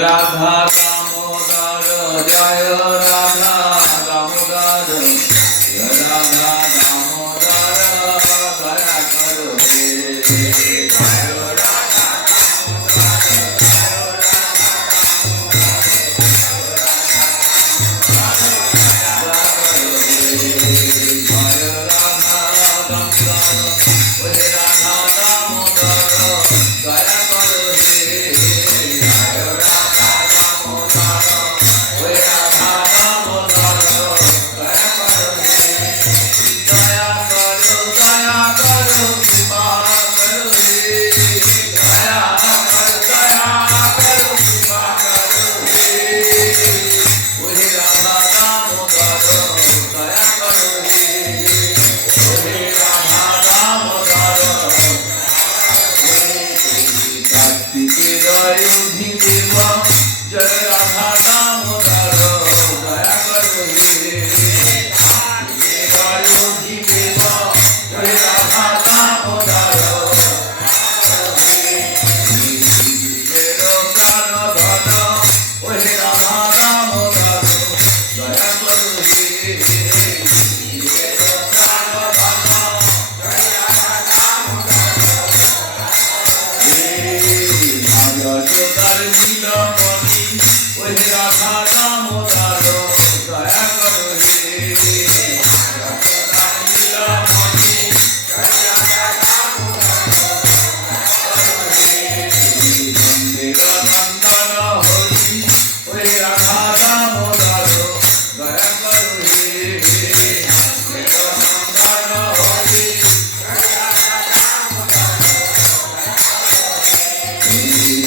Radha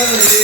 Hallelujah.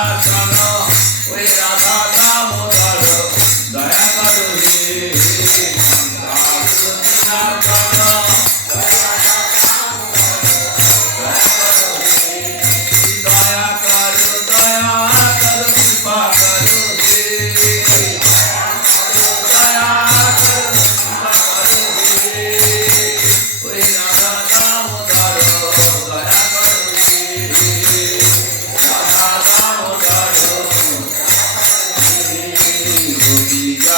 out.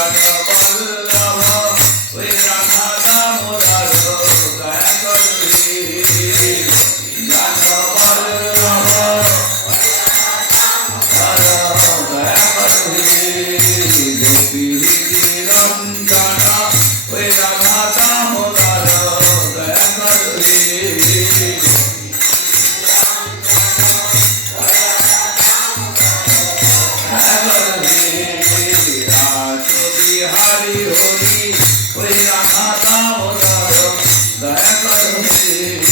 Thank you. Radha Radha দয়া করো